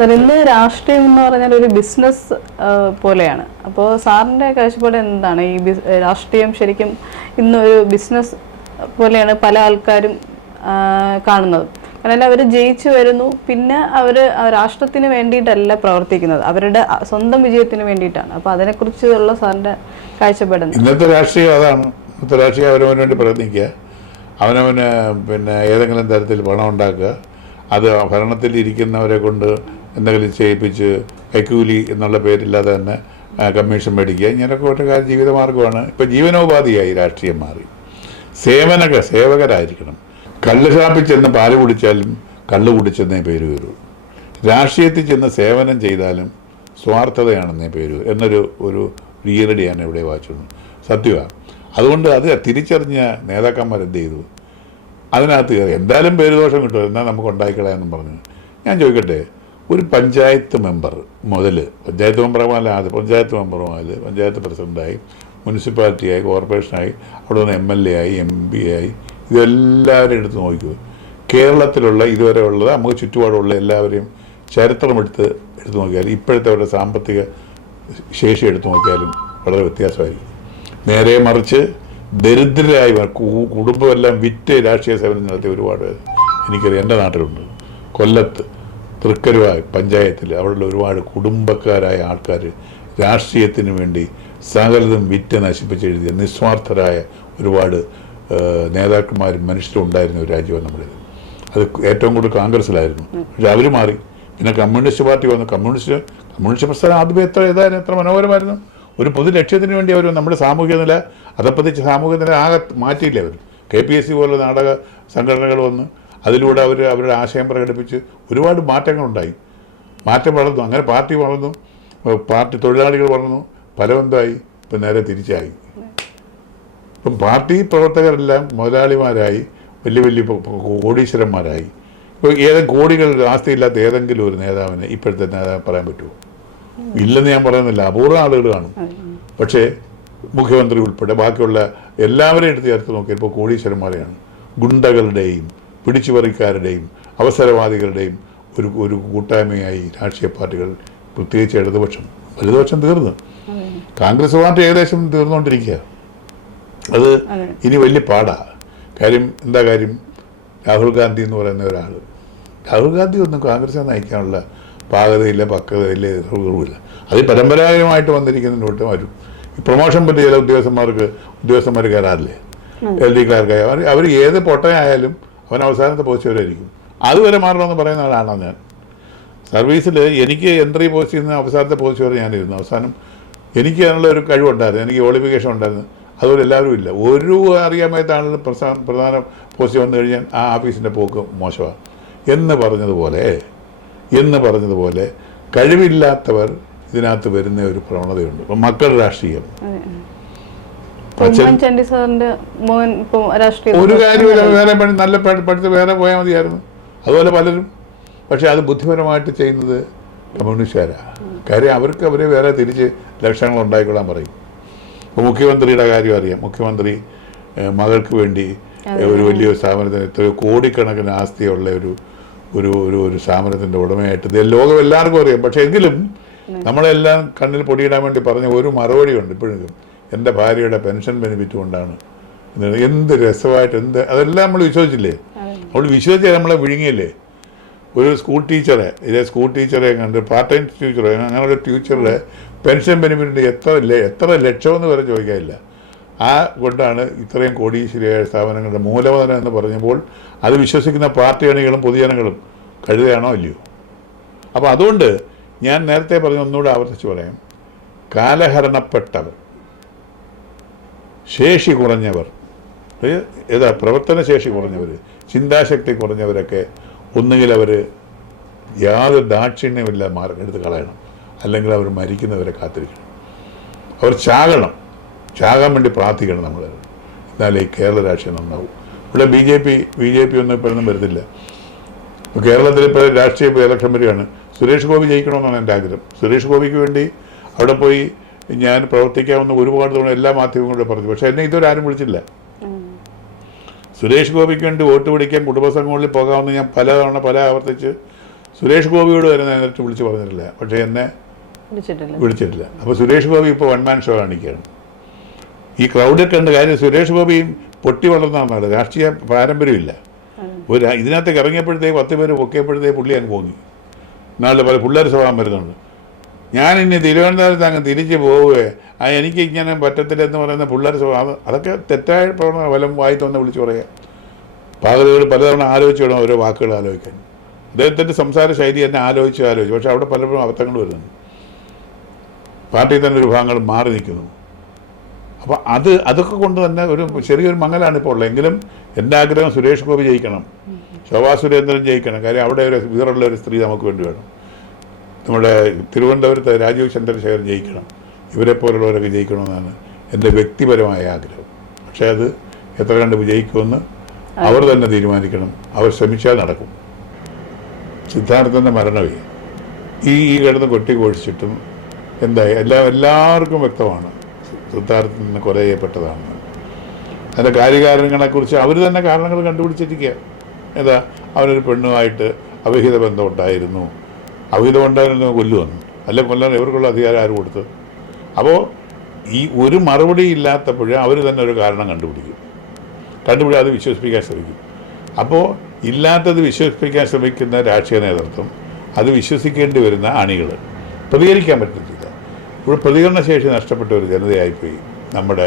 Sir, ഇന്ന് രാഷ്ട്രീയം എന്ന് പറഞ്ഞാൽ ഒരു ബിസിനസ് പോലെയാണ്. അപ്പോൾ സാറിൻ്റെ കാഴ്ചപ്പാട് എന്താണ്? ഈ രാഷ്ട്രീയം ശരിക്കും ഇന്നൊരു ബിസിനസ് പോലെയാണ് പല ആൾക്കാരും കാണുന്നത്. കാരണം അവർ ജയിച്ചു വരുന്നു, പിന്നെ അവർ രാഷ്ട്രത്തിന് വേണ്ടിയിട്ടല്ല പ്രവർത്തിക്കുന്നത്, അവരുടെ സ്വന്തം വിജയത്തിന് വേണ്ടിയിട്ടാണ്. അപ്പോൾ അതിനെക്കുറിച്ചുള്ള സാറിൻ്റെ കാഴ്ചപ്പാട്? ഇന്നത്തെ രാഷ്ട്രീയം അതാണ്. ഇന്നത്തെ രാഷ്ട്രീയം അവനവന് വേണ്ടി പ്രയത്നിക്കുക, അവനവന് പിന്നെ ഏതെങ്കിലും തരത്തിൽ പണം ഉണ്ടാക്കുക, അത് ഭരണത്തിൽ ഇരിക്കുന്നവരെ കൊണ്ട് എന്തെങ്കിലും ചെയ്യിപ്പിച്ച് കൈക്കൂലി എന്നുള്ള പേരില്ലാതെ തന്നെ കമ്മീഷൻ മേടിക്കുക, ഇങ്ങനെയൊക്കെ ഒറ്റ ജീവിതമാർഗ്ഗമാണ്. ഇപ്പം ജീവനോപാധിയായി രാഷ്ട്രീയം മാറി. സേവകരായിരിക്കണം. കള്ള് ഷാപ്പിൽ ചെന്ന് പാല് കുടിച്ചാലും കള്ള് കുടിച്ചെന്നേ പേര് വരൂ. രാഷ്ട്രീയത്തിൽ ചെന്ന് സേവനം ചെയ്താലും സ്വാർത്ഥതയാണെന്നേ പേര് എന്നൊരു ഈരടി ഞാൻ ഇവിടെ വായിച്ചു. സത്യമാണ്. അതുകൊണ്ട് അത് തിരിച്ചറിഞ്ഞ നേതാക്കന്മാർ എന്ത് ചെയ്തു? അതിനകത്ത് എന്തായാലും പേരുദോഷം കിട്ടും, എന്നാൽ നമുക്ക് ഉണ്ടായിക്കളയാന്നും പറഞ്ഞു. ഞാൻ ചോദിക്കട്ടെ, ഒരു പഞ്ചായത്ത് മെമ്പർ മുതൽ പഞ്ചായത്ത് മെമ്പർമാരല്ല, ആദ്യം പഞ്ചായത്ത് മെമ്പർമാർ, പഞ്ചായത്ത് പ്രസിഡൻ്റായി, മുനിസിപ്പാലിറ്റിയായി, കോർപ്പറേഷനായി, അവിടെ നിന്ന് MLA ആയി, MP ആയി, ഇതെല്ലാവരും എടുത്ത് നോക്കൂ. കേരളത്തിലുള്ള ഇതുവരെ ഉള്ളത് നമുക്ക് ചുറ്റുപാടുള്ള എല്ലാവരെയും ചരിത്രമെടുത്ത് നോക്കിയാൽ ഇപ്പോഴത്തെ അവരുടെ സാമ്പത്തിക ശേഷി എടുത്തു നോക്കിയാലും വളരെ വ്യത്യാസമായിരിക്കും. നേരെ മറിച്ച് ദരിദ്രരായി കുടുംബമെല്ലാം വിറ്റ് രാഷ്ട്രീയ സേവനം നടത്തിയ ഒരുപാട് എനിക്കറിയാം. എൻ്റെ നാട്ടിലുണ്ട്. കൊല്ലത്ത് തൃക്കരുവ പഞ്ചായത്തിൽ അവിടെയുള്ള ഒരുപാട് കുടുംബക്കാരായ ആൾക്കാർ രാഷ്ട്രീയത്തിന് വേണ്ടി സകലതും വിറ്റ് നശിപ്പിച്ചെഴുതിയ നിസ്വാർത്ഥരായ ഒരുപാട് നേതാക്കന്മാരും മനുഷ്യരും ഉണ്ടായിരുന്ന ഒരു രാജ്യമാണ് നമ്മുടേത്. അത് ഏറ്റവും കൂടുതൽ കോൺഗ്രസ്സിലായിരുന്നു. പക്ഷെ അവർ മാറി. പിന്നെ കമ്മ്യൂണിസ്റ്റ് പാർട്ടി വന്നു. കമ്മ്യൂണിസ്റ്റ് പ്രസ്ഥാനം ആദ്യമേ എത്ര മനോഹരമായിരുന്നു. ഒരു പൊതു ലക്ഷ്യത്തിന് വേണ്ടി അവർ നമ്മുടെ സാമൂഹിക നില അതപ്പതിച്ച് സാമൂഹിക നില ആകെ മാറ്റിയില്ല. അവർ KPSC പോലുള്ള നാടക സംഘടനകൾ വന്ന് അതിലൂടെ അവരുടെ ആശയം പ്രകടിപ്പിച്ച് ഒരുപാട് മാറ്റങ്ങളുണ്ടായി. മാറ്റം വളർന്നു. അങ്ങനെ പാർട്ടി വളർന്നു, പാർട്ടി തൊഴിലാളികൾ വളർന്നു, ഫലവന്തമായി. ഇപ്പം നേരെ തിരിച്ചായി. ഇപ്പം പാർട്ടി പ്രവർത്തകരെല്ലാം മുതലാളിമാരായി, വലിയ വലിയ കോടീശ്വരന്മാരായി. ഇപ്പോൾ കോടികൾ ആസ്തിയില്ലാത്ത ഏതെങ്കിലും ഒരു നേതാവിനെ ഇപ്പോഴത്തെ നേതാവ് പറയാൻ പറ്റുമോ? ഇല്ലെന്ന് ഞാൻ പറയുന്നില്ല, അപൂർവ ആളുകൾ കാണും. പക്ഷേ മുഖ്യമന്ത്രി ഉൾപ്പെടെ ബാക്കിയുള്ള എല്ലാവരെയും എടുത്ത് ചേർത്ത് നോക്കിയപ്പോൾ കോടീശ്വരന്മാരെയാണ്. ഗുണ്ടകളുടെയും പിടിച്ചുപറിക്കാരുടെയും അവസരവാദികളുടെയും ഒരു കൂട്ടായ്മയായി രാഷ്ട്രീയ പാർട്ടികൾ, പ്രത്യേകിച്ച് വലതുപക്ഷം തീർന്നു. കോൺഗ്രസ് പാർട്ടി ഏകദേശം തീർന്നുകൊണ്ടിരിക്കുക. അത് ഇനി വലിയ പാടാണ്. എന്താ കാര്യം? രാഹുൽ ഗാന്ധി എന്ന് പറയുന്ന ഒരാൾ, രാഹുൽ ഗാന്ധി ഒന്നും കോൺഗ്രസിനെ നയിക്കാനുള്ള പാകതയില്ല, പക്വതയില്ല, സൗകര്യമില്ല. അത് പരമ്പരാഗതമായിട്ട് വന്നിരിക്കുന്നതിനോട്ട് വരും. ഈ പ്രൊമോഷൻ പറ്റി ചില ഉദ്യോഗസ്ഥന്മാർ കയറാറില്ലേ, LD ക്ലാർക്കായി, അവർ ഏത് പൊട്ടയായാലും അവൻ അവസാനത്തെ പോസ്റ്റ് വരെയായിരിക്കും. അതുവരെ മാറണമെന്ന് പറയുന്ന ആളാണോ ഞാൻ? സർവീസിൽ എനിക്ക് എൻട്രി പോസ്റ്റിൽ നിന്ന് അവസാനത്തെ പോസ്റ്റ് വരെ ഞാനിരുന്നു. അവസാനം എനിക്ക് അതിനുള്ള ഒരു കഴിവുണ്ടായിരുന്നു, എനിക്ക് ക്വാളിഫിക്കേഷൻ ഉണ്ടായിരുന്നു. അതുപോലെ എല്ലാവരും ഇല്ല. ഒരു അറിയാൻ മേത്ത ആളുകൾ പ്രധാന പോസ്റ്റ് വന്നു കഴിഞ്ഞാൽ ആ ഓഫീസിൻ്റെ പോക്ക് മോശമാണ് എന്ന് പറഞ്ഞതുപോലെ കഴിവില്ലാത്തവർ ഇതിനകത്ത് വരുന്ന ഒരു പ്രവണതയുണ്ട്. ഇപ്പം മക്കളുടെ രാഷ്ട്രീയം ഒരു കാര്യമില്ല, വേറെ നല്ല പഠിച്ച് വേറെ പോയാൽ മതിയായിരുന്നു. അതുപോലെ പലരും. പക്ഷേ അത് ബുദ്ധിപരമായിട്ട് ചെയ്യുന്നത് കമ്മ്യൂണിസ്റ്റുകാരാണ്. കാര്യം അവരെ വേറെ തിരിച്ച് ലക്ഷണങ്ങൾ ഉണ്ടായിക്കൊള്ളാൻ പറയും. ഇപ്പോൾ മുഖ്യമന്ത്രിയുടെ കാര്യം അറിയാം. മുഖ്യമന്ത്രി മകൾക്ക് വേണ്ടി ഒരു വലിയ സ്ഥാപനത്തിന് എത്രയോ കോടിക്കണക്കിന് ആസ്തിയുള്ള ഒരു സ്ഥാപനത്തിൻ്റെ ഉടമയായിട്ട് ലോകം എല്ലാവർക്കും അറിയാം. പക്ഷേ എങ്കിലും നമ്മളെല്ലാം കണ്ണിൽ പൊടിയിടാൻ വേണ്ടി പറഞ്ഞ ഒരു മറുപടിയുണ്ട് ഇപ്പോഴും. എൻ്റെ ഭാര്യയുടെ പെൻഷൻ ബെനിഫിറ്റ് കൊണ്ടാണ്. എന്ത് രസമായിട്ട് അതെല്ലാം നമ്മൾ വിശ്വസിച്ചില്ലേ? നമ്മൾ വിശ്വസിച്ചാൽ നമ്മളെ വിഴുങ്ങിയല്ലേ? ഒരു സ്കൂൾ ടീച്ചറെ കണ്ട് പാർട്ട് ടൈം ടീച്ചറെ, അങ്ങനെയുള്ള ടീച്ചറുടെ പെൻഷൻ ബെനിഫിറ്റ് എത്ര ലക്ഷമെന്ന് വരെ ചോദിക്കാനില്ല. കൊണ്ടാണ് ഇത്രയും കോടീശ്വരിയായ സ്ഥാപനങ്ങളുടെ മൂലധനം എന്ന് പറഞ്ഞപ്പോൾ അത് വിശ്വസിക്കുന്ന പാർട്ടി അണികളും പൊതുജനങ്ങളും കഴുതയാണോ അല്ലയോ? അപ്പോൾ അതുകൊണ്ട് ഞാൻ നേരത്തെ പറഞ്ഞ ഒന്നുകൂടെ ആവർത്തിച്ച് പറയാം. കാലഹരണപ്പെട്ടവർ, ശേഷി കുറഞ്ഞവർ, പ്രവർത്തന ശേഷി കുറഞ്ഞവർ, ചിന്താശക്തി കുറഞ്ഞവരൊക്കെ ഒന്നുകിൽ അവർ യാതൊരു ദാക്ഷിണ്യമില്ല എടുത്ത് കളയണം, അല്ലെങ്കിൽ അവർ മരിക്കുന്നവരെ കാത്തിരിക്കണം. അവർ ചാകാൻ വേണ്ടി പ്രാർത്ഥിക്കണം നമ്മൾ. എന്നാലേ ഈ കേരള രാഷ്ട്രീയം നന്നാവും. ഇവിടെ ബി ജെ പി ഒന്നും ഇപ്പോഴൊന്നും വരുന്നില്ല. കേരളത്തിൽ ഇപ്പോൾ രാഷ്ട്രീയ ഇലക്ഷൻ വരികയാണ്. സുരേഷ് ഗോപി ജയിക്കണമെന്നാണ് എൻ്റെ ആഗ്രഹം. സുരേഷ് ഗോപിക്ക് വേണ്ടി അവിടെ പോയി ഞാൻ പ്രവർത്തിക്കാമെന്ന് ഒരുപാട് തവണ എല്ലാ മാധ്യമങ്ങളും പറഞ്ഞു. പക്ഷേ എന്നെ ഇതുവരെ ആരും വിളിച്ചില്ല. സുരേഷ് ഗോപിക്ക് വേണ്ടി വോട്ട് പിടിക്കാൻ കുടുംബസംഘങ്ങളിൽ പോകാമെന്ന് ഞാൻ പല ആവർത്തിച്ച് സുരേഷ് ഗോപിയോട് വരെ നേരിട്ട് വിളിച്ച് പറഞ്ഞിട്ടില്ല, പക്ഷേ എന്നെ വിളിച്ചിട്ടില്ല. അപ്പോൾ സുരേഷ് ഗോപി ഇപ്പോൾ വൺ മാൻ ഷോ കാണിക്കുകയാണ്. ഈ ക്രൗഡൊക്കെ ഉണ്ട്. കാര്യം സുരേഷ് ഗോപിയും പൊട്ടി വളർന്നതാണ്, രാഷ്ട്രീയ പാരമ്പര്യമില്ല. ഇതിനകത്തേക്ക് ഇറങ്ങിയപ്പോഴത്തേക്ക് 10 പേര് പൊക്കിയപ്പോഴത്തേക്ക് പുള്ളി അങ്ങ് പോങ്ങി. നാളെ പല പിള്ളേർ സ്വഭാവം വരുന്നുണ്ട്. ഞാനിനി തിരുവനന്തപുരത്ത് അങ്ങ് തിരിച്ച് പോവുകയെ എനിക്ക് ഇങ്ങനെ പറ്റത്തില്ലെന്ന് പറയുന്ന പിള്ളേർ സ്വഭാവം, അതൊക്കെ തെറ്റായ പ്രവണത. വലം വായി തോന്നെ വിളിച്ച് പറയുക. പാകതയോട് പലതവണ ആലോചിച്ച് വേണം ഓരോ വാക്കുകൾ ആലോചിക്കാൻ. അദ്ദേഹത്തിൻ്റെ സംസാര ശൈലി തന്നെ ആലോചിച്ച് പക്ഷേ അവിടെ പലപ്പോഴും അബദ്ധങ്ങൾ വരുന്നുണ്ട്. പാർട്ടിയിൽ തന്നെ ഒരു ഭാഗങ്ങൾ മാറി നിൽക്കുന്നു. അപ്പോൾ അതൊക്കെ കൊണ്ട് തന്നെ ഒരു ചെറിയൊരു മങ്ങലാണ് ഇപ്പോൾ ഉള്ളത്. എങ്കിലും എൻ്റെ ആഗ്രഹം സുരേഷ് ഗോപി ജയിക്കണം, ശോഭാ സുരേന്ദ്രൻ ജയിക്കണം. കാര്യം അവിടെ ഒരു വീറുള്ള ഒരു സ്ത്രീ നമുക്ക് വേണ്ടി വേണം. നമ്മുടെ തിരുവനന്തപുരത്ത് രാജീവ് ചന്ദ്രശേഖരൻ ജയിക്കണം. ഇവരെ പോലുള്ളവരൊക്കെ ജയിക്കണമെന്നാണ് എൻ്റെ വ്യക്തിപരമായ ആഗ്രഹം. പക്ഷേ അത് എത്ര കണ്ട് വിജയിക്കുമെന്ന് അവർ തന്നെ തീരുമാനിക്കണം. അവർ ശ്രമിച്ചാൽ നടക്കും. സിദ്ധാർത്ഥൻ്റെ മരണമേ ഈ കിടന്ന് കൊട്ടി കോഴിച്ചിട്ടും എന്തായി എല്ലാവർക്കും വ്യക്തമാണ് സിദ്ധാർത്ഥന് കൊല ചെയ്യപ്പെട്ടതാണെന്ന്. അതിൻ്റെ കാര്യകാരണങ്ങളെക്കുറിച്ച് അവർ തന്നെ കാരണങ്ങൾ കണ്ടുപിടിച്ചിരിക്കുക. ഏതാ, അവനൊരു പെണ്ണുമായിട്ട് അവിഹിത ബന്ധം ഉണ്ടായിരുന്നു, അവിഹിതം ഉണ്ടായിരുന്നു, കൊല്ലുവന്നു. അല്ലെ കൊല്ലാൻ ഇവർക്കുള്ള അധികാരം ആര് കൊടുത്ത്? അപ്പോൾ ഈ ഒരു മറുപടി ഇല്ലാത്തപ്പോഴേ അവർ തന്നെ ഒരു കാരണം കണ്ടുപിടിക്കും. അത് വിശ്വസിപ്പിക്കാൻ ശ്രമിക്കും. അപ്പോൾ ഇല്ലാത്തത് വിശ്വസിപ്പിക്കാൻ ശ്രമിക്കുന്ന രാഷ്ട്രീയ നേതൃത്വം, അത് വിശ്വസിക്കേണ്ടി വരുന്ന അണികൾ പ്രതികരിക്കാൻ പറ്റുന്നില്ല. ഇവിടെ പ്രതികരണശേഷി നഷ്ടപ്പെട്ട ഒരു ജനതയായിപ്പോയി നമ്മുടെ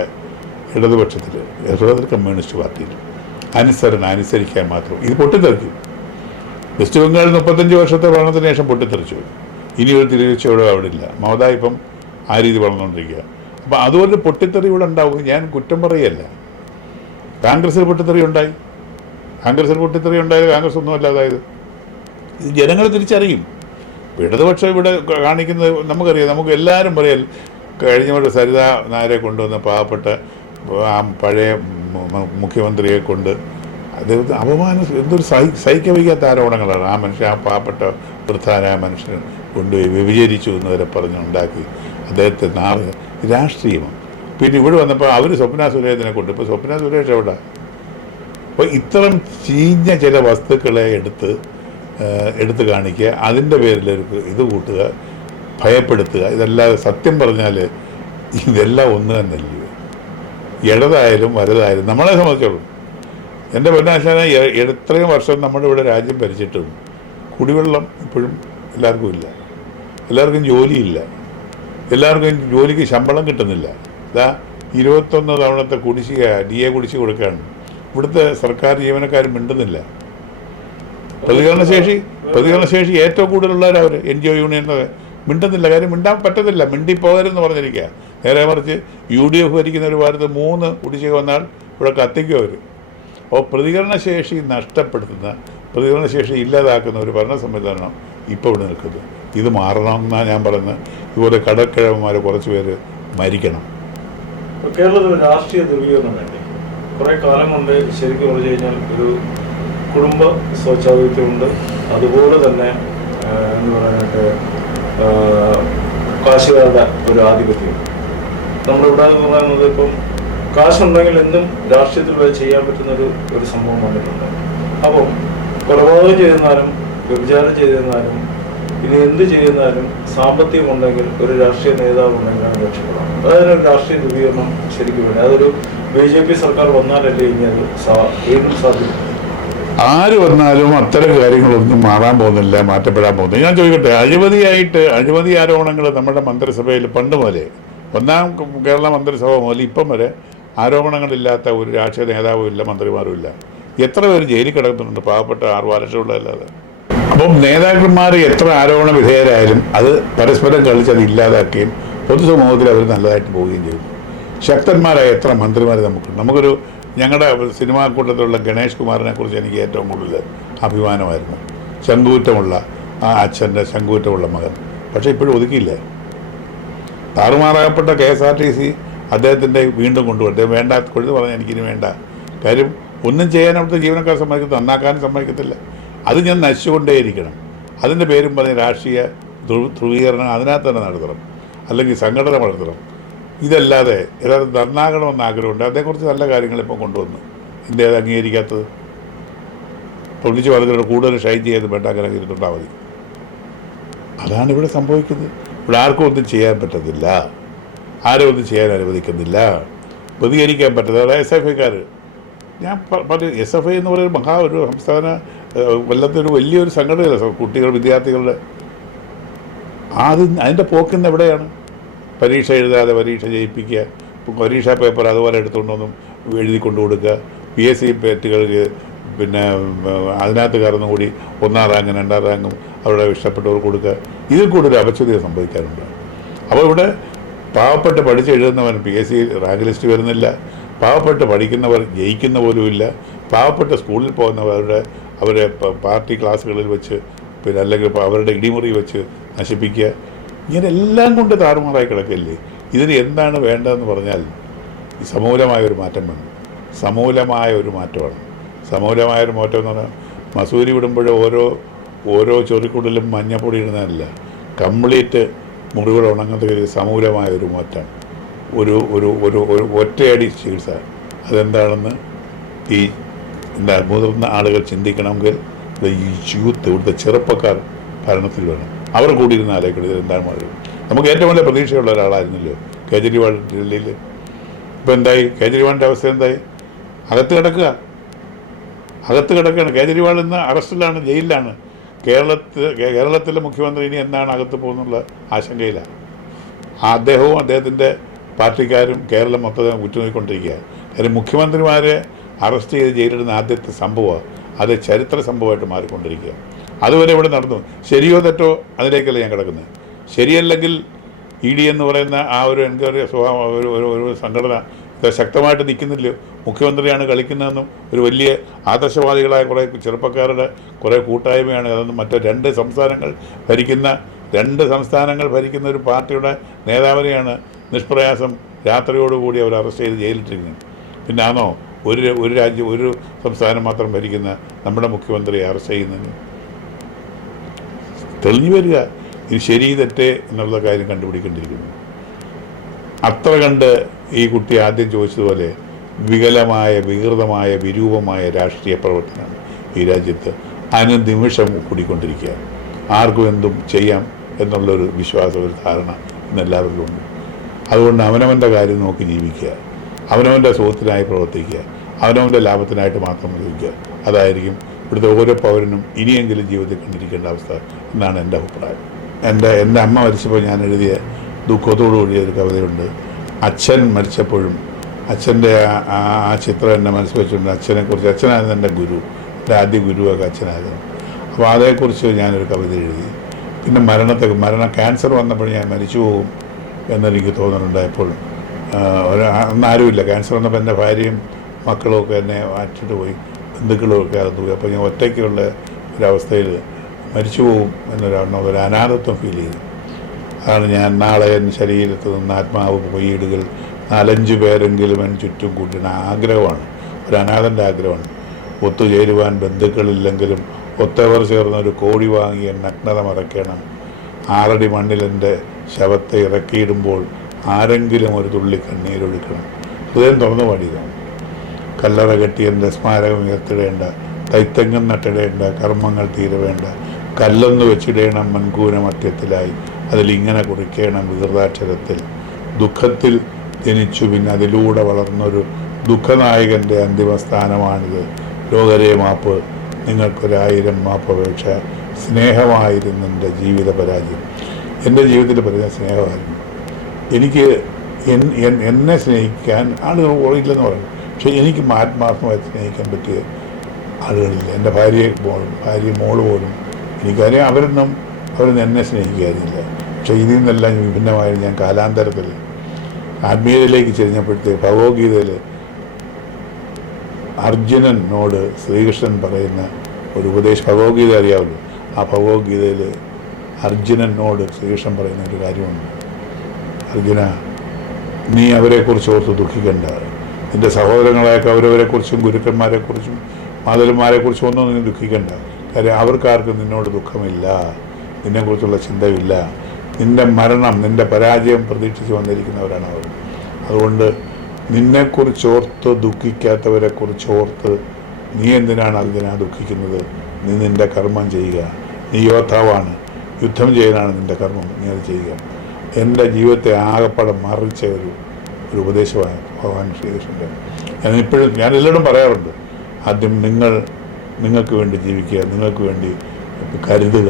ഇടതുപക്ഷത്തിൽ, കമ്മ്യൂണിസ്റ്റ് പാർട്ടിയിൽ. അനുസരിക്കാൻ മാത്രം ഇത് പൊട്ടിത്തെറിക്കും. വെസ്റ്റ് ബംഗാളിൽ 35 വർഷത്തെ ഭരണത്തിന് ശേഷം പൊട്ടിത്തെറിച്ചു. ഇനിയൊരു തിരിച്ചോടെ അവിടെ ഇല്ല. മമത ഇപ്പം ആ രീതി വളർന്നുകൊണ്ടിരിക്കുക. അപ്പം അതുപോലെ പൊട്ടിത്തെറി ഇവിടെ ഉണ്ടാവും. ഞാൻ കുറ്റം പറയല്ല. കോൺഗ്രസിൽ പൊട്ടിത്തെറി ഉണ്ടായി. കോൺഗ്രസ് ഒന്നും അല്ലാതായത്. ഇത് ജനങ്ങൾ തിരിച്ചറിയും. ഇടതുപക്ഷം ഇവിടെ കാണിക്കുന്നത് നമുക്കറിയാം. നമുക്ക് എല്ലാവരും പറയാൽ കഴിഞ്ഞ പോലെ സരിതാ നായരെ കൊണ്ടുവന്ന പാവപ്പെട്ട പഴയ മുഖ്യമന്ത്രിയെ കൊണ്ട് അദ്ദേഹത്തിന് അപമാനം, എന്തൊരു സഹിക്കാൻ വയ്യാത്ത ആരോപണങ്ങളാണ്. ആ പാവപ്പെട്ട വൃദ്ധാരായ മനുഷ്യനെ കൊണ്ടുപോയി വ്യഭിചരിച്ചു എന്ന് വരെ പറഞ്ഞുണ്ടാക്കി അദ്ദേഹത്തെ രാഷ്ട്രീയമാണ്. പിന്നെ ഇവിടെ വന്നപ്പോൾ അവർ സ്വപ്ന സുരേഷിനെ കൊണ്ട്, ഇപ്പോൾ സ്വപ്ന സുരേഷ് എവിടെ? അപ്പോൾ ഇത്തരം ചീഞ്ഞ ചില വസ്തുക്കളെ എടുത്ത് കാണിക്കുക, അതിൻ്റെ പേരിൽ ഇത് കൂട്ടുക, ഭയപ്പെടുത്തുക. ഇതല്ലാതെ സത്യം പറഞ്ഞാൽ ഇതെല്ലാം ഒന്ന് തന്നെയല്ലേ. ഇടതായാലും വലുതായാലും നമ്മളെ സംബന്ധിച്ചോളും. എൻ്റെ പൊന്നാശാന എത്രയും വർഷം നമ്മുടെ ഇവിടെ രാജ്യം ഭരിച്ചിട്ടും കുടിവെള്ളം ഇപ്പോഴും എല്ലാവർക്കും ഇല്ല. എല്ലാവർക്കും ജോലിയില്ല. എല്ലാവർക്കും ജോലിക്ക് ശമ്പളം കിട്ടുന്നില്ല. 21 തവണത്തെ കുടിശ്ശിക DA കുടിശ്ശിക കൊടുക്കുകയാണ്. ഇവിടുത്തെ സർക്കാർ ജീവനക്കാർ മിണ്ടുന്നില്ല. പ്രതികരണശേഷി ഏറ്റവും കൂടുതലുള്ളവരവർ NGO യൂണിയൻ മിണ്ടുന്നില്ല. കാര്യം മിണ്ടാൻ പറ്റത്തില്ല. മിണ്ടിപ്പോകരുതെന്ന് പറഞ്ഞിരിക്കുക. നേരെ മറിച്ച് UDF ഭരിക്കുന്ന ഒരു ഭാരത്ത് 3 കുടിശ്ശിക വന്നാൽ ഇവിടെ കത്തിക്കും അവർ. അപ്പോൾ പ്രതികരണശേഷി നഷ്ടപ്പെടുത്തുന്ന, പ്രതികരണശേഷി ഇല്ലാതാക്കുന്ന ഒരു ഭരണ സംവിധാനം ഇപ്പോൾ ഇവിടെ നിൽക്കുന്നത്. ഇത് മാറണമെന്നാണ് ഞാൻ പറയുന്നത്. ഇതുപോലെ കടക്കിഴവന്മാർ കുറച്ച് പേര് മരിക്കണം. കേരളത്തിൽ രാഷ്ട്രീയ ധ്രുവീകരണം വേണ്ടി കുറേ കാലം കൊണ്ട് ശരിക്കും പറഞ്ഞു കഴിഞ്ഞാൽ ഒരു കുടുംബ സ്വച്ഛാധിപത്യമുണ്ട്. അതുപോലെ തന്നെ എന്ന് പറയാനായിട്ട് കാശുകാരുടെ ഒരു ആധിപത്യം. നമ്മളിവിടെ എന്ന് പറയുന്നത് ഇപ്പം കാശുണ്ടെങ്കിൽ എന്തും രാഷ്ട്രീയത്തിൽ വരെ ചെയ്യാൻ പറ്റുന്നൊരു സംഭവം വന്നിട്ടുണ്ട്. അപ്പം കൊലപാതകം ചെയ്തിരുന്നാലും വ്യഭിചാരം ചെയ്തിരുന്നാലും ഇനി എന്ത് ചെയ്യുന്നാലും സാമ്പത്തികം ഉണ്ടെങ്കിൽ ഒരു രാഷ്ട്രീയ നേതാവ് ഉണ്ടെങ്കിലാണ് രക്ഷപ്പെടാം. അതായത് രാഷ്ട്രീയ ധ്രുവീകരണം ശരിക്കും വേണ്ടി അതൊരു BJP സർക്കാർ വന്നാലല്ലേ ഇനി അത് വീണ്ടും സാധിക്കും. ആര് വന്നാലും അത്തരം കാര്യങ്ങളൊന്നും മാറാൻ പോകുന്നില്ല, മാറ്റപ്പെടാൻ പോകുന്നില്ല. ഞാൻ ചോദിക്കട്ടെ, അഴിമതി ആരോപണങ്ങൾ നമ്മുടെ മന്ത്രിസഭയിൽ പണ്ട് മുതലേ, 1ാം കേരള മന്ത്രിസഭ മുതൽ ഇപ്പം വരെ ആരോപണങ്ങളില്ലാത്ത ഒരു രാഷ്ട്രീയ നേതാവും ഇല്ല, മന്ത്രിമാരും ഇല്ല. എത്ര പേര് ജയിലിൽ കിടക്കുന്നുണ്ട്, പാവപ്പെട്ട 6 ബാലകൃഷ്ണപിള്ളയല്ലാതെ. അപ്പം നേതാക്കന്മാർ എത്ര ആരോപണ വിധേയരായാലും അത് പരസ്പരം കളിച്ചത് ഇല്ലാതാക്കുകയും പൊതുസമൂഹത്തിൽ അവർ നല്ലതായിട്ട് പോവുകയും ചെയ്തു. ശക്തന്മാരായ എത്ര മന്ത്രിമാർ നമുക്കൊരു ഞങ്ങളുടെ സിനിമാ കൂട്ടത്തിലുള്ള ഗണേഷ് കുമാറിനെ കുറിച്ച് എനിക്ക് ഏറ്റവും കൂടുതൽ അഭിമാനമായിരുന്നു. ശങ്കൂറ്റമുള്ള ആ അച്ഛൻ്റെ ശങ്കൂറ്റമുള്ള മകൻ. പക്ഷേ ഇപ്പോഴും ഒതുക്കിയില്ല. താറുമാറാകപ്പെട്ട KSRTC അദ്ദേഹത്തിൻ്റെ വീണ്ടും കൊണ്ടുപോയി വേണ്ട കൊഴുതു പറഞ്ഞാൽ എനിക്കിനി വേണ്ട. കാര്യം ഒന്നും ചെയ്യാൻ അവിടുത്തെ ജീവനക്കാർ സമ്മതിക്കത്തില്ല, നന്നാക്കാനും സമ്മതിക്കത്തില്ല. അത് ഞാൻ നശിച്ചുകൊണ്ടേയിരിക്കണം. അതിൻ്റെ പേരും പറഞ്ഞ് രാഷ്ട്രീയ ധ്രുവീകരണം അതിനകത്ത് തന്നെ നടത്തണം, അല്ലെങ്കിൽ സംഘടന വളർത്തണം. ഇതല്ലാതെ ഏതാണ്ട് നന്നാകണമെന്ന് ആഗ്രഹമുണ്ട്. അതേക്കുറിച്ച് നല്ല കാര്യങ്ങൾ ഇപ്പം കൊണ്ടുവന്നു. ഇന്ത്യ അത് അംഗീകരിക്കാത്തത് പൊളിച്ച് പറഞ്ഞിട്ട് കൂടുതൽ ഷൈൻ ചെയ്ത് വേണ്ട അങ്ങനെ ഇരുന്നിട്ടുണ്ടാൽ മതി. അതാണ് ഇവിടെ സംഭവിക്കുന്നത്. ഇവിടെ ആർക്കും ഒന്നും ചെയ്യാൻ പറ്റത്തില്ല, ആരും ഒന്നും ചെയ്യാൻ അനുവദിക്കുന്നില്ല, പ്രതികരിക്കാൻ പറ്റത്തില്ല. SFIക്കാർ, ഞാൻ പറഞ്ഞു, SFI എന്ന് പറയുന്ന ഒരു സംസ്ഥാന വല്ലത്തൊരു വലിയൊരു സംഘടനയല്ല, കുട്ടികൾ വിദ്യാർത്ഥികളുടെ. അതിൻ്റെ പോക്കുന്ന എവിടെയാണ്? പരീക്ഷ എഴുതാതെ പരീക്ഷ ജയിപ്പിക്കുക, പരീക്ഷാ പേപ്പർ അതുപോലെ എടുത്തുകൊണ്ടൊന്നും എഴുതി കൊണ്ടു കൊടുക്കുക, PSC പേറ്റുകൾക്ക് പിന്നെ അതിനകത്ത് കറന്നുകൂടി 1ാം റാങ്കും 2ാം റാങ്കും അവരുടെ ഇഷ്ടപ്പെട്ടവർ കൊടുക്കുക. ഇതിൽ കൂടുതൽ അപച്യുതി സംഭവിക്കാറുണ്ട്. അപ്പോൾ ഇവിടെ പാവപ്പെട്ട് പഠിച്ച് എഴുതുന്നവൻ PSC റാങ്ക് ലിസ്റ്റ് വരുന്നില്ല, പാവപ്പെട്ട് പഠിക്കുന്നവർ ജയിക്കുന്ന പോലുമില്ല, പാവപ്പെട്ട സ്കൂളിൽ പോകുന്നവരുടെ അവരെ പാർട്ടി ക്ലാസ്സുകളിൽ വെച്ച് പിന്നെ അല്ലെങ്കിൽ അവരുടെ ഇടിമുറി വെച്ച് നശിപ്പിക്കുക, ഇങ്ങനെ എല്ലാം കൊണ്ട് താറുമാറായി കിടക്കില്ലേ. ഇതിന് എന്താണ് വേണ്ടതെന്ന് പറഞ്ഞാൽ ഈ സമൂലമായൊരു മാറ്റം വേണം. സമൂലമായൊരു മാറ്റമാണ്. സമൂലമായൊരു മാറ്റം എന്ന് പറഞ്ഞാൽ മസൂരി വിടുമ്പോൾ ഓരോ ചൊറിക്കുടലും മഞ്ഞപ്പൊടി ഇടുന്നതല്ല, കംപ്ലീറ്റ് മുറിവുകൾ ഉണങ്ങുന്ന സമൂലമായൊരു മാറ്റം, ഒരു ഒരു ഒരു ഒരു ഒറ്റയടി ചികിത്സ. അതെന്താണെന്ന് ഈ മുതിർന്ന ആളുകൾ ചിന്തിക്കണമെങ്കിൽ ഈ യൂത്ത്, ഇവിടുത്തെ ചെറുപ്പക്കാർ ഭരണത്തിൽ വേണം. അവർ കൂടിയിരുന്ന ആലോചിക്കണം ഇതെന്താണ് മാറി. നമുക്ക് ഏറ്റവും വലിയ പ്രതീക്ഷയുള്ള ഒരാളായിരുന്നല്ലോ കേജ്രിവാൾ ഡൽഹിയിൽ. ഇപ്പോൾ എന്തായി? കേജ്രിവാളിൻ്റെ അവസ്ഥ എന്തായി? അകത്ത് കിടക്കുകയാണ്. കേജ്രിവാൾ ഇന്ന് അറസ്റ്റിലാണ്, ജയിലിലാണ്. കേരളത്തിലെ മുഖ്യമന്ത്രി ഇനി എന്നാണ് അകത്ത് പോകുന്നുള്ള ആശങ്കയിലാണ്. അദ്ദേഹവും അദ്ദേഹത്തിൻ്റെ പാർട്ടിക്കാരും കേരളം മൊത്തം ഉറ്റുനോക്കിക്കൊണ്ടിരിക്കുക. കാര്യം മുഖ്യമന്ത്രിമാരെ അറസ്റ്റ് ചെയ്ത് ജയിലിടുന്ന ആദ്യത്തെ സംഭവമാണ്, അത് ചരിത്ര സംഭവമായിട്ട് മാറിക്കൊണ്ടിരിക്കുക. അതുവരെ ഇവിടെ നടന്നു. ശരിയോ തെറ്റോ അതിലേക്കല്ല ഞാൻ കിടക്കുന്നത്. ശരിയല്ലെങ്കിൽ ED എന്ന് പറയുന്ന ആ ഒരു എൻക്വയറി സ്വഭാവം ഒരു സംഘടന ശക്തമായിട്ട് നിൽക്കുന്നില്ലയോ? മുഖ്യമന്ത്രിയാണ് കളിക്കുന്നതെന്നും ഒരു വലിയ ആദർശവാദികളായ കുറേ ചെറുപ്പക്കാരുടെ കുറേ കൂട്ടായ്മയാണ് അതൊന്നും മറ്റു രണ്ട് സംസ്ഥാനങ്ങൾ ഭരിക്കുന്ന ഒരു പാർട്ടിയുടെ നേതാവിനെയാണ് നിഷ്പ്രയാസം രാത്രിയോടുകൂടി അവർ അറസ്റ്റ് ചെയ്ത് ജയിലിട്ടിരിക്കുന്നത്. പിന്നെ ആണോ ഒരു സംസ്ഥാനം മാത്രം ഭരിക്കുന്ന നമ്മുടെ മുഖ്യമന്ത്രിയെ അറസ്റ്റ് ചെയ്യുന്നതിന്? തെളിഞ്ഞു വരിക. ഇത് ശരി തെറ്റേ എന്നുള്ള കാര്യം കണ്ടുപിടിക്കേണ്ടിയിരിക്കുന്നു. അത്ര കണ്ട് ഈ കുട്ടി ആദ്യം ചോദിച്ചതുപോലെ വികൃതമായ വിരൂപമായ രാഷ്ട്രീയ പ്രവർത്തനമാണ് ഈ രാജ്യത്ത് അനുനിമിഷം കൂടിക്കൊണ്ടിരിക്കുക. ആർക്കും എന്തും ചെയ്യാം എന്നുള്ളൊരു വിശ്വാസം, ഒരു ധാരണ ഇന്നെല്ലാവർക്കും ഉണ്ട്. അതുകൊണ്ട് അവനവൻ്റെ കാര്യം നോക്കി ജീവിക്കുക, അവനവൻ്റെ സുഖത്തിനായി പ്രവർത്തിക്കുക, അവനവൻ്റെ ലാഭത്തിനായിട്ട് മാത്രം ഉപയോഗിക്കുക. അതായിരിക്കും ഇവിടുത്തെ ഓരോ പൗരനും ഇനിയെങ്കിലും ജീവിതത്തിൽ കണ്ടിരിക്കേണ്ട അവസ്ഥ എന്നാണ് എൻ്റെ അഭിപ്രായം. എൻ്റെ അമ്മ മരിച്ചപ്പോൾ ഞാൻ എഴുതിയ ദുഃഖത്തോടു കൂടിയ ഒരു കവിതയുണ്ട്. അച്ഛൻ മരിച്ചപ്പോഴും അച്ഛൻ്റെ ആ ചിത്രം എന്നെ മനസ്സിൽ വെച്ചിട്ടുണ്ട്. അച്ഛനെക്കുറിച്ച്, അച്ഛനായിരുന്നു എൻ്റെ ഗുരു, എൻ്റെ ആദ്യ ഗുരുവൊക്കെ അച്ഛനായിരുന്നു. അപ്പോൾ അതേക്കുറിച്ച് ഞാനൊരു കവിത എഴുതി. പിന്നെ ക്യാൻസർ വന്നപ്പോൾ ഞാൻ മരിച്ചു പോകും എന്നെനിക്ക് തോന്നുന്നുണ്ടായപ്പോൾ ഒന്നാരുമില്ല. ക്യാൻസർ വന്നപ്പോൾ എൻ്റെ ഭാര്യയും മക്കളും ഒക്കെ എന്നെ മാറ്റിയിട്ട് പോയി, ബന്ധുക്കളും ഒക്കെ അകത്ത് പോയി. അപ്പോൾ ഞാൻ ഒറ്റയ്ക്കുള്ള ഒരവസ്ഥയിൽ മരിച്ചു പോകും ഒരു അനാഥത്വം ഫീൽ ചെയ്തു. അതാണ് ഞാൻ നാളെ എൻ്റെ ശരീരത്ത് നിന്ന് ആത്മാവ് പൊയ്യിടുകൾ 4-5 പേരെങ്കിലും എൻ്റെ ചുറ്റും കൂട്ടിയ ആഗ്രഹമാണ്, ഒരു അനാഥൻ്റെ ആഗ്രഹമാണ്. ഒത്തുചേരുവാൻ ബന്ധുക്കളില്ലെങ്കിലും ഒത്തവർ ചേർന്ന് ഒരു കോടി വാങ്ങിയ നഗ്നത മറയ്ക്കണം. 6 അടി മണ്ണിൽ എൻ്റെ ശവത്തെ ഇറക്കിയിടുമ്പോൾ ആരെങ്കിലും ഒരു തുള്ളി കണ്ണീരൊഴുക്കണം. ഹൃദയം തുറന്നു പാടിയതാണ്. കല്ലറ കെട്ടി എൻ്റെ സ്മാരകം ഉയർത്തിടേണ്ട, തൈത്തെങ്ങും നട്ടിടേണ്ട, കർമ്മങ്ങൾ തീരവേണ്ട, കല്ലൊന്ന് വെച്ചിടേണം മൺകൂന മധ്യത്തിലായി, അതിലിങ്ങനെ കുറിക്കണം വികൃതാക്ഷരത്തിൽ, ദുഃഖത്തിൽ ജനിച്ചു പിന്നെ അതിലൂടെ വളർന്നൊരു ദുഃഖനായകൻ്റെ അന്തിമസ്ഥാനമാണിത്. ലോകരെ മാപ്പ്, നിങ്ങൾക്കൊരായിരം മാപ്പപേക്ഷ, സ്നേഹമായിരുന്നു എൻ്റെ ജീവിത പരാജയം. എൻ്റെ ജീവിതത്തിൽ പരാജയം സ്നേഹമായിരുന്നു. എനിക്ക് എന്നെ സ്നേഹിക്കാൻ ആളുകൾ ഇല്ലെന്ന് പറയും, പക്ഷേ എനിക്ക് ആത്മാർത്ഥമായി സ്നേഹിക്കാൻ പറ്റിയ ആളുകളില്ല. എൻ്റെ ഭാര്യ മോള് പോലും എനിക്കറിയാം, അവരൊന്നും എന്നെ സ്നേഹിക്കാറില്ല. പക്ഷേ ഇതിൽ നിന്നെല്ലാം വിഭിന്നമായി ഞാൻ കാലാന്തരത്തിൽ ആത്മീയതയിലേക്ക് ചെരിഞ്ഞപ്പോഴത്തേക്ക് ഭഗവത്ഗീതയിൽ അർജുനനോട് ശ്രീകൃഷ്ണൻ പറയുന്ന ഒരു ഉപദേശം, ഭഗവത്ഗീത അറിയാമല്ലോ, ആ ഭഗവത്ഗീതയിൽ അർജുനനോട് ശ്രീകൃഷ്ണൻ പറയുന്ന ഒരു കാര്യമുണ്ട്. അർജുന, നീ അവരെക്കുറിച്ച് ഓർത്ത് ദുഃഖിക്കേണ്ട. നിൻ്റെ സഹോദരങ്ങളായ കൗരവരെക്കുറിച്ചും ഗുരുക്കന്മാരെക്കുറിച്ചും മാതൃന്മാരെക്കുറിച്ചും ഒന്നും നീ ദുഃഖിക്കേണ്ട. കാര്യം അവർക്കാർക്കും നിന്നോട് ദുഃഖമില്ല, നിന്നെക്കുറിച്ചുള്ള ചിന്തയില്ല. നിൻ്റെ മരണം, നിൻ്റെ പരാജയം പ്രതീക്ഷിച്ച് വന്നിരിക്കുന്നവരാണ് അവർ. അതുകൊണ്ട് നിന്നെക്കുറിച്ചോർത്ത് ദുഃഖിക്കാത്തവരെക്കുറിച്ചോർത്ത് നീ എന്തിനാണ് അതിനാ ദുഃഖിക്കുന്നത്? നീ നിൻ്റെ കർമ്മം ചെയ്യുക. നീ യോദ്ധാവാണ്. യുദ്ധം ചെയ്യാനാണ് നിൻ്റെ കർമ്മം, നീ അത് ചെയ്യുക. എൻ്റെ ജീവിതത്തെ ആകപ്പാടെ മറിച്ച ഒരു ഉപദേശമാണ് ഭഗവാൻ ശ്രീകൃഷ്ണൻ്റെ. ഞാൻ എല്ലാവരും പറയാറുണ്ട്, ആദ്യം നിങ്ങൾക്ക് വേണ്ടി ജീവിക്കുക, നിങ്ങൾക്ക് വേണ്ടി കരുതുക,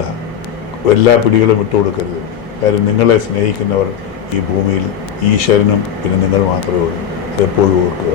എല്ലാ പിടികളും വിട്ടുകൊടുക്കരുത്. കാര്യം നിങ്ങളെ സ്നേഹിക്കുന്നവർ ഈ ഭൂമിയിൽ ഈശ്വരനും പിന്നെ നിങ്ങൾ മാത്രമേ ഉള്ളൂ. അതെപ്പോഴും ഓർക്കുക.